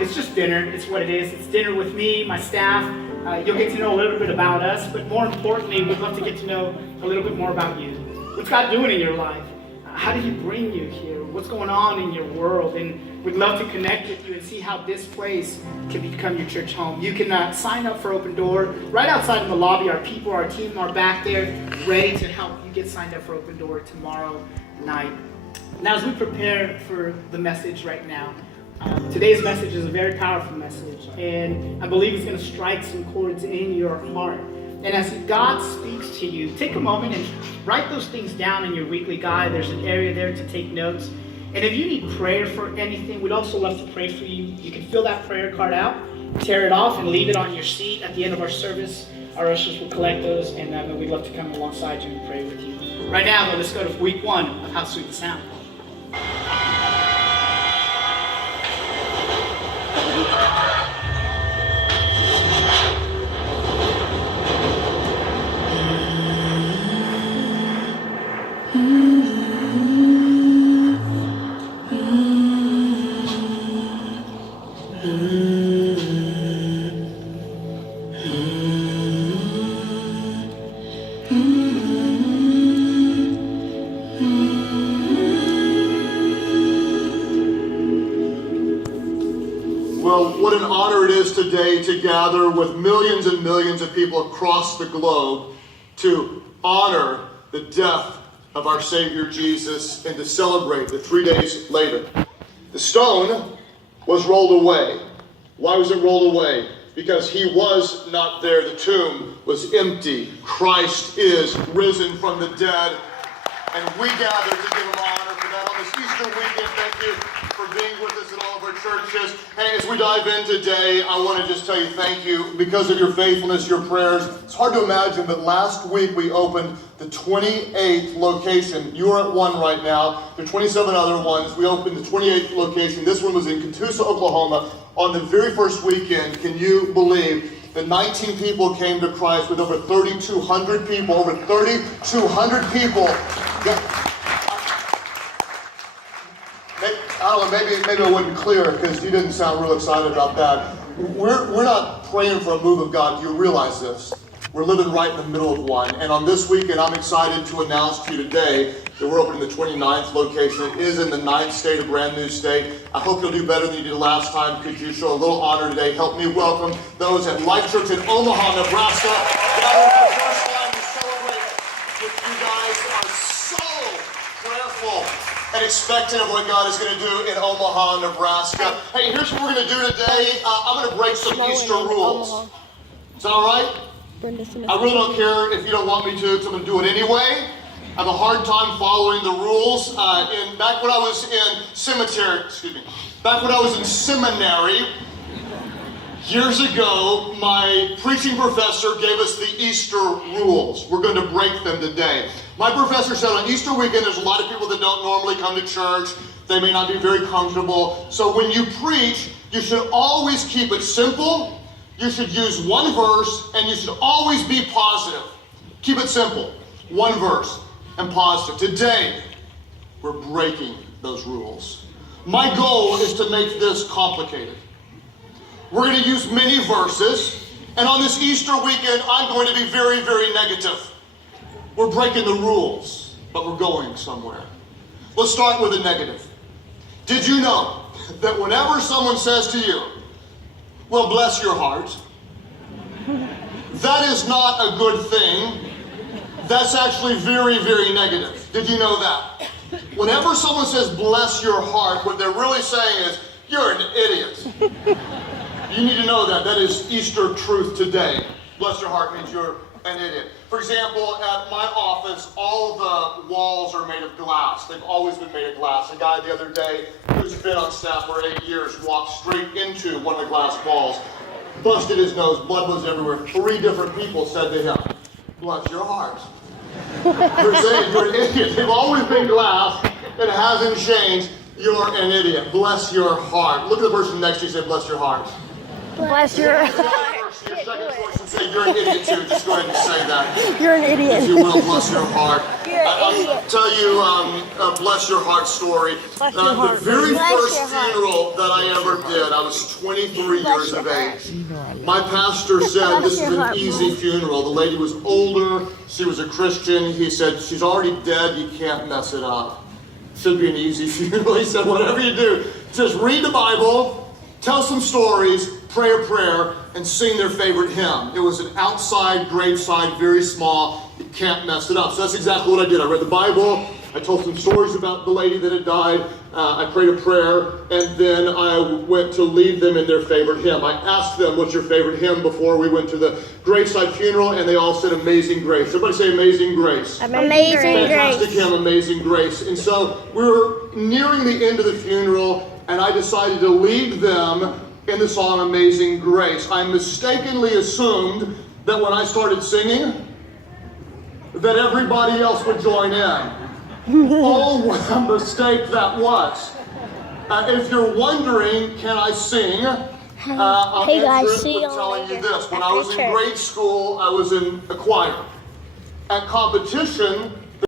It's just dinner. It's what it is. It's dinner with me, my staff. You'll get to know a little bit about us, but more importantly, we'd love to get to know a little bit more about you. What's God doing in your life? How did He bring you here? What's going on in your world? And we'd love to connect with you and see how this place can become your church home. You can sign up for Open Door. Right outside in the lobby, our people, our team are back there ready to help you get signed up for Open Door tomorrow night. Now, as we prepare for the message right now, today's message is a very powerful message, and I believe it's going to strike some chords in your heart. And as God speaks to you, take a moment and write those things down in your weekly guide. There's an area there to take notes. And if you need prayer for anything, we'd also love to pray for you. You can fill that prayer card out, tear it off, and leave it on your seat. At the end of our service, our ushers will collect those, and we'd love to come alongside you and pray with you. Right now, though, let's go to week 1 of How Sweet the Sound. Today to gather with millions and millions of people across the globe to honor the death of our Savior Jesus and to celebrate that 3 days later. The stone was rolled away. Why was it rolled away? Because He was not there. The tomb was empty. Christ is risen from the dead, and we gather to give Him honor for that on this Easter weekend. Thank you for being with us in all of our churches. Hey, as we dive in today, I want to just tell you thank you because of your faithfulness, your prayers. It's hard to imagine, but last week we opened the 28th location. You are at one right now. There are 27 other ones. We opened the 28th location. This one was in Catoosa, Oklahoma. On the very first weekend, can you believe that 19 people came to Christ with over 3,200 people, over 3,200 people. I don't know, maybe I wasn't clear because you didn't sound real excited about that. We're not praying for a move of God. Do you realize this? We're living right in the middle of one. And on this weekend, I'm excited to announce to you today that we're opening the 29th location. It is in the 9th state, a brand new state. I hope you'll do better than you did last time. Could you show a little honor today? Help me welcome those at Life Church in Omaha, Nebraska. Gathering for the first time to celebrate with you guys are so prayerful and expectant of what God is going to do in Omaha, Nebraska. Hey, here's what we're going to do today. I'm going to break some Easter rules. Is that all right? I really don't care if you don't want me to, because I'm going to do it anyway. I have a hard time following the rules. Back when I was in seminary, years ago, my preaching professor gave us the Easter rules. We're going to break them today. My professor said on Easter weekend, there's a lot of people that don't normally come to church. They may not be very comfortable. So when you preach, you should always keep it simple. You should use one verse, and you should always be positive. Keep it simple. One verse and positive. Today, we're breaking those rules. My goal is to make this complicated. We're going to use many verses, and on this Easter weekend, I'm going to be very, very negative. We're breaking the rules, but we're going somewhere. Let's start with a negative. Did you know that whenever someone says to you, well, bless your heart, that is not a good thing. That's actually very, very negative. Did you know that? Whenever someone says bless your heart, what they're really saying is, you're an idiot. You need to know that. That is Easter truth today. Bless your heart means you're an idiot. For example, at my office, all the walls are made of glass. They've always been made of glass. A guy the other day who's been on staff for 8 years walked straight into one of the glass walls, busted his nose, blood was everywhere. 3 different people said to him, bless your heart. You're saying you're an idiot. They've always been glass. It hasn't changed. You're an idiot. Bless your heart. Look at the person next to you and say, bless your heart. Bless your heart. see your second choice and say you're an idiot too. Just go ahead and say that. You're an idiot. If you will, bless your heart. You're an I'll idiot. tell you a bless your heart story. Bless your heart. The very Bless first your heart. funeral that I ever did, I was 23 Bless years your of heart. age. My pastor said Bless this is your an heart, easy Mom. funeral. The lady was older. She was a Christian. He said, she's already dead. You can't mess it up. Should be an easy funeral. He said, whatever you do, just read the Bible, tell some stories, pray a prayer, and sing their favorite hymn. It was an outside graveside, very small. You can't mess it up. So that's exactly what I did. I read the Bible. I told some stories about the lady that had died. I prayed a prayer, and then I went to lead them in their favorite hymn. I asked them, what's your favorite hymn before we went to the graveside funeral, and they all said Amazing Grace. Everybody say Amazing Grace. Amazing Fantastic Grace. hymn, Amazing Grace. And so we were nearing the end of the funeral, and I decided to lead them in the song Amazing Grace. I mistakenly assumed that when I started singing, that everybody else would join in. Oh, what a mistake that was. If you're wondering, can I sing? I'll Hey guys, answer it see with you telling you later this. When I after was in church. grade school, I was in a choir. At competition,